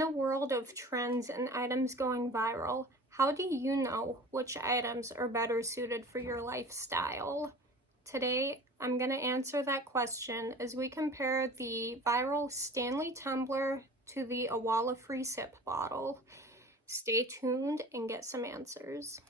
In a world of trends and items going viral, how do you know which items are better suited for your lifestyle? Today, I'm going to answer that question as we compare the viral Stanley tumbler to the Owala free sip bottle. Stay tuned and get some answers.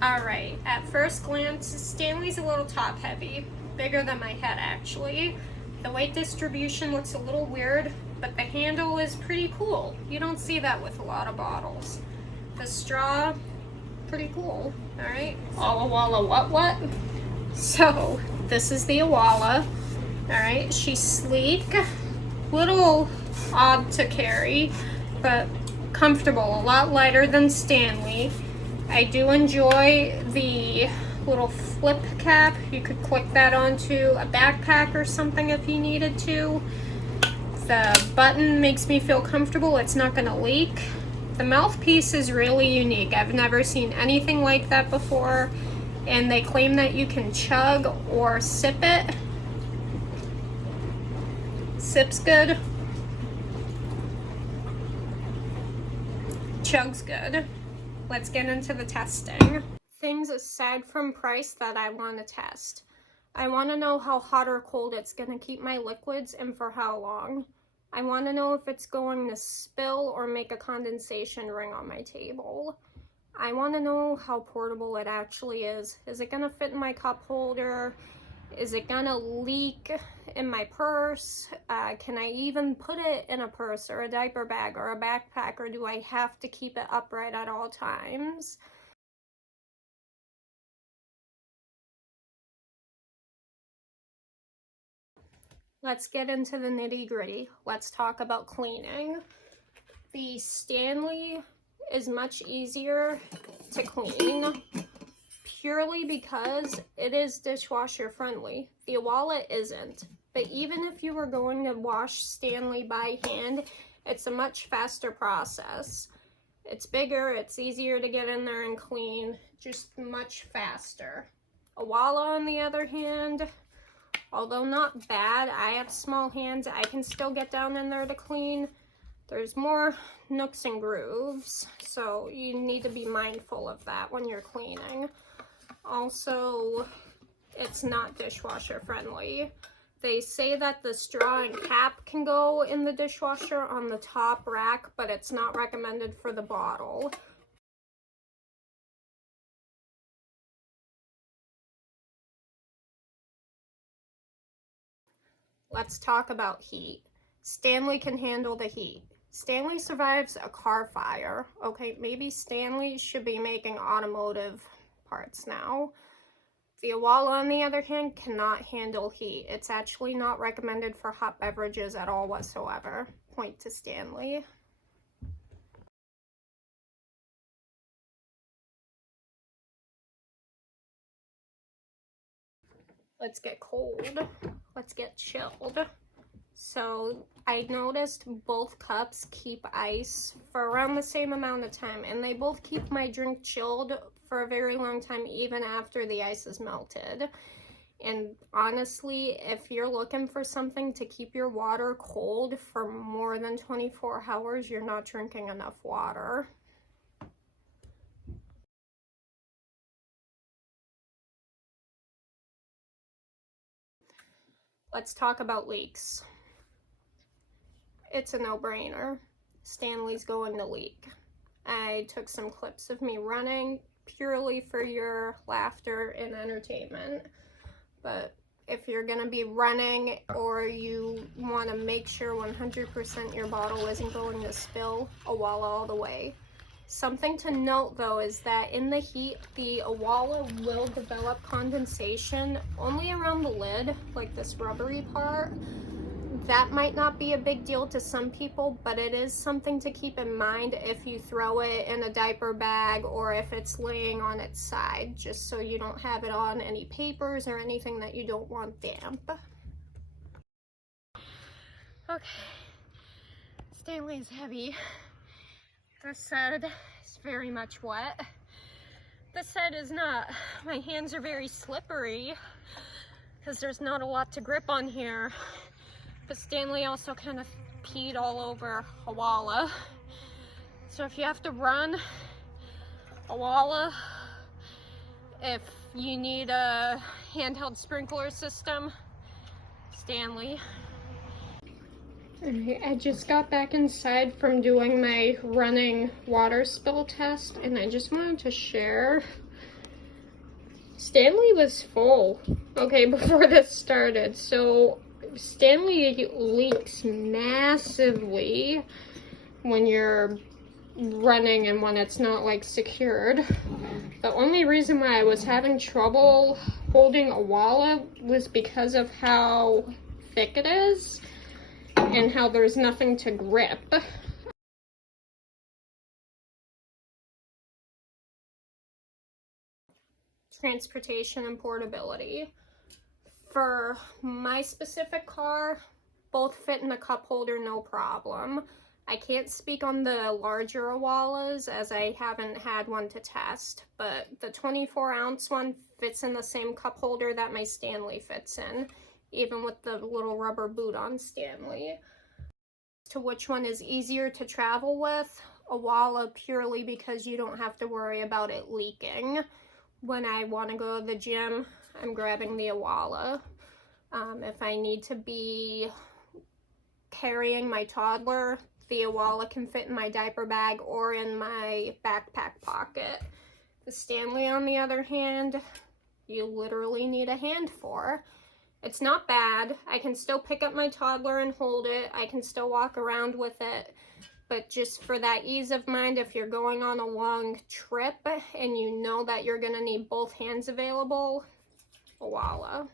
Alright, at first glance, Stanley's a little top heavy, bigger than my head actually. The weight distribution looks a little weird, but the handle is pretty cool. You don't see that with a lot of bottles. The straw, pretty cool. Alright, all Owala what? So, this is the Owala. Alright, she's sleek, little odd to carry, but comfortable, a lot lighter than Stanley. I do enjoy the little flip cap. You could click that onto a backpack or something if you needed to. The button makes me feel comfortable. It's not going to leak. The mouthpiece is really unique. I've never seen anything like that before. And they claim that you can chug or sip it. Sip's good. Chug's good. Let's get into the testing. Things aside from price that I want to test. I want to know how hot or cold it's going to keep my liquids and for how long. I want to know if it's going to spill or make a condensation ring on my table. I want to know how portable it actually is. Is it going to fit in my cup holder? Is it going to leak in my purse? Can I even put it in a purse or a diaper bag or a backpack, or do I have to keep it upright at all times? Let's get into the nitty-gritty. Let's talk about cleaning. The Stanley is much easier to clean purely because it is dishwasher friendly. The Owala isn't. But even if you were going to wash Stanley by hand, it's a much faster process. It's bigger, it's easier to get in there and clean, just much faster. Owala, on the other hand, although not bad, I have small hands, I can still get down in there to clean. There's more nooks and grooves, so you need to be mindful of that when you're cleaning. Also, it's not dishwasher friendly. They say that the straw and cap can go in the dishwasher on the top rack, but it's not recommended for the bottle. Let's talk about heat. Stanley can handle the heat. Stanley survives a car fire. Okay, maybe Stanley should be making automotive parts now. The Owala, on the other hand, cannot handle heat. It's actually not recommended for hot beverages at all whatsoever. Point to Stanley. Let's get cold. Let's get chilled. So I noticed both cups keep ice for around the same amount of time, and they both keep my drink chilled for a very long time even after the ice is melted. And honestly, if you're looking for something to keep your water cold for more than 24 hours, you're not drinking enough water. Let's talk about leaks. It's a no-brainer. Stanley's going to leak. I took some clips of me running purely for your laughter and entertainment. But if you're going to be running or you want to make sure 100% your bottle isn't going to spill, Owala all the way. Something to note though is that in the heat, the Owala will develop condensation only around the lid, like this rubbery part. That might not be a big deal to some people, but it is something to keep in mind if you throw it in a diaper bag or if it's laying on its side, just so you don't have it on any papers or anything that you don't want damp. Okay, Stanley's heavy. This side is very much wet. This side is not. My hands are very slippery because there's not a lot to grip on here. But Stanley also kind of peed all over Owala. So if you have to run Owala, if you need a handheld sprinkler system, Stanley. I just got back inside from doing my running water spill test, and I just wanted to share. Stanley was full, okay, before this started. So Stanley leaks massively when you're running and when it's not like secured. The only reason why I was having trouble holding Owala was because of how thick it is and how there's nothing to grip. Transportation and portability. For my specific car, both fit in the cup holder, no problem. I can't speak on the larger Owalas as I haven't had one to test, but the 24-ounce one fits in the same cup holder that my Stanley fits in, even with the little rubber boot on Stanley. To which one is easier to travel with? Owala, purely because you don't have to worry about it leaking. When I want to go to the gym, I'm grabbing the Owala. If I need to be carrying my toddler, the Owala can fit in my diaper bag or in my backpack pocket. The Stanley, on the other hand, you literally need a hand for. It's not bad. I can still pick up my toddler and hold it. I can still walk around with it. But just for that ease of mind, if you're going on a long trip and you know that you're going to need both hands available, Owala.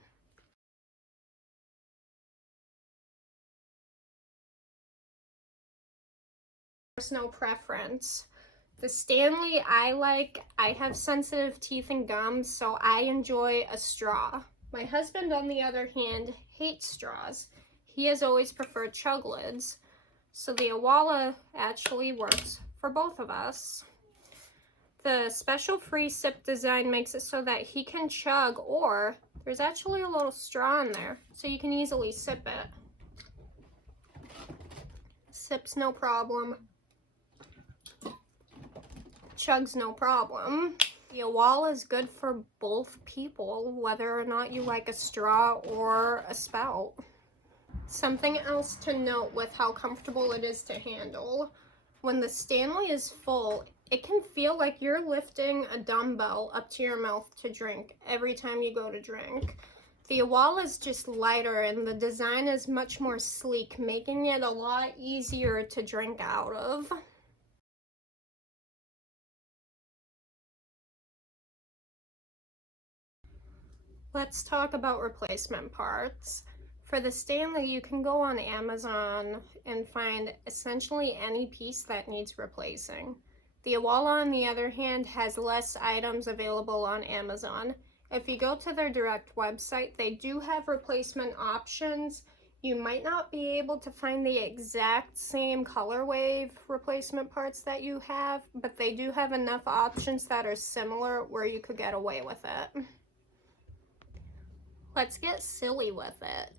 Personal preference. The Stanley I have sensitive teeth and gums, so I enjoy a straw. My husband, on the other hand, hates straws. He has always preferred chug lids. So the Owala actually works for both of us. The special free sip design makes it so that he can chug, or there's actually a little straw in there, so you can easily sip it. Sips no problem. Chugs no problem. The Owala is good for both people, whether or not you like a straw or a spout. Something else to note with how comfortable it is to handle. When the Stanley is full, it can feel like you're lifting a dumbbell up to your mouth to drink every time you go to drink. The Owala is just lighter and the design is much more sleek, making it a lot easier to drink out of. Let's talk about replacement parts. For the Stanley, you can go on Amazon and find essentially any piece that needs replacing. The Owala, on the other hand, has less items available on Amazon. If you go to their direct website, they do have replacement options. You might not be able to find the exact same colorway replacement parts that you have, but they do have enough options that are similar where you could get away with it. Let's get silly with it.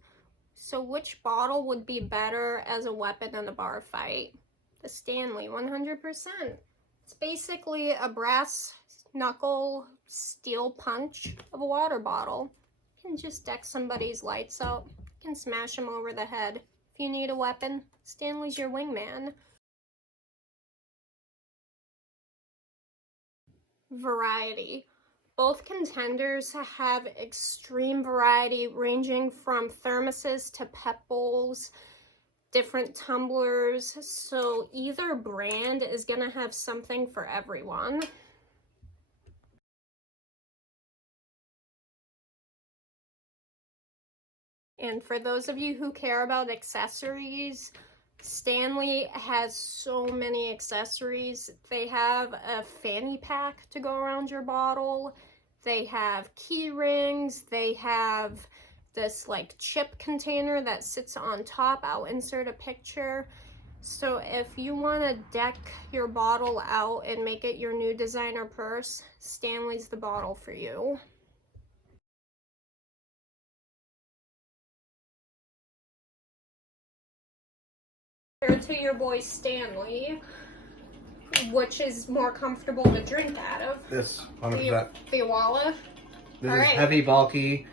So which bottle would be better as a weapon in a bar fight? The Stanley, 100%. It's basically a brass knuckle steel punch of a water bottle. You can just deck somebody's lights out. You can smash them over the head. If you need a weapon, Stanley's your wingman. Variety. Both contenders have extreme variety, ranging from thermoses to pet bowls, different tumblers, so either brand is going to have something for everyone. And for those of you who care about accessories, Stanley has so many accessories. They have a fanny pack to go around your bottle. They have key rings. They have this like chip container that sits on top. I'll insert a picture. So if you want to deck your bottle out and make it your new designer purse, Stanley's the bottle for you. Compared to your boy Stanley, which is more comfortable to drink out of? This, 100%. The Owala? This is heavy, bulky.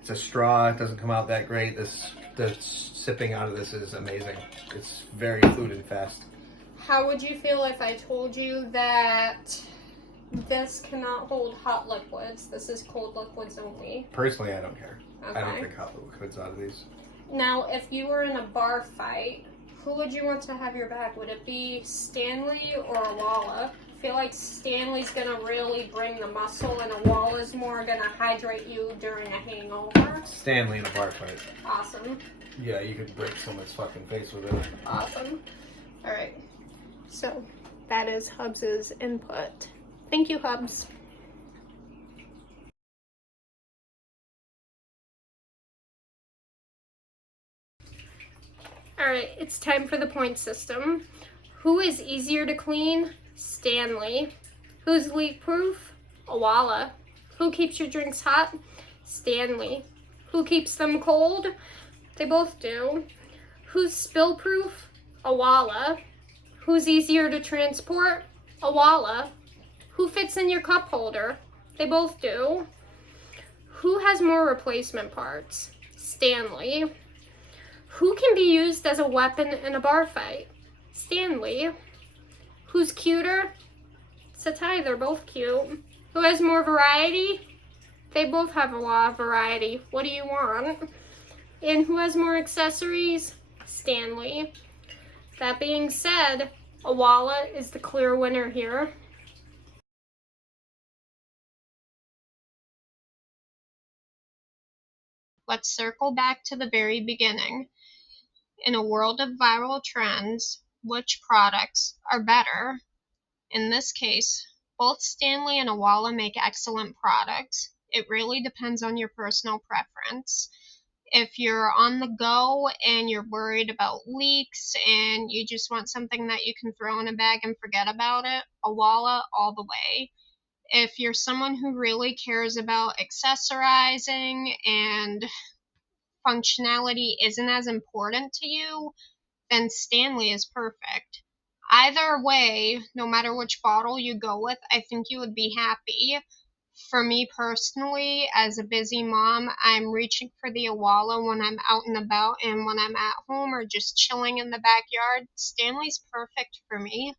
It's a straw. It doesn't come out that great. The sipping out of this is amazing. It's very fluid and fast. How would you feel if I told you that this cannot hold hot liquids? This is cold liquids only. Personally, I don't care. Okay. I don't drink hot liquids out of these. Now, if you were in a bar fight, who would you want to have your back? Would it be Stanley or Owala? I feel like Stanley's gonna really bring the muscle and Owala's more gonna hydrate you during a hangover. Stanley in a bar fight. Awesome. Yeah, you could break someone's fucking face with it. Awesome. Alright. So, that is Hubs's input. Thank you, Hubs. Alright, it's time for the point system. Who is easier to clean? Stanley. Who's leak-proof? Owala. Who keeps your drinks hot? Stanley. Who keeps them cold? They both do. Who's spill-proof? Owala. Who's easier to transport? Owala. Who fits in your cup holder? They both do. Who has more replacement parts? Stanley. Who can be used as a weapon in a bar fight? Stanley. Who's cuter? It's a tie, they're both cute. Who has more variety? They both have a lot of variety. What do you want? And who has more accessories? Stanley. That being said, Owala is the clear winner here. Let's circle back to the very beginning. In a world of viral trends, which products are better? In this case, both Stanley and Owala make excellent products. It really depends on your personal preference. If you're on the go and you're worried about leaks and you just want something that you can throw in a bag and forget about it, Owala all the way. If you're someone who really cares about accessorizing and functionality isn't as important to you, then Stanley is perfect. Either way, no matter which bottle you go with, I think you would be happy. For me personally, as a busy mom, I'm reaching for the Owala when I'm out and about, and when I'm at home or just chilling in the backyard, Stanley's perfect for me.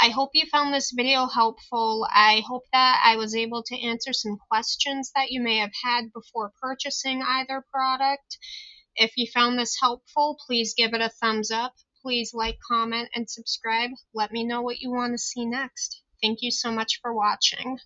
I hope you found this video helpful. I hope that I was able to answer some questions that you may have had before purchasing either product. If you found this helpful, please give it a thumbs up. Please like, comment, and subscribe. Let me know what you want to see next. Thank you so much for watching.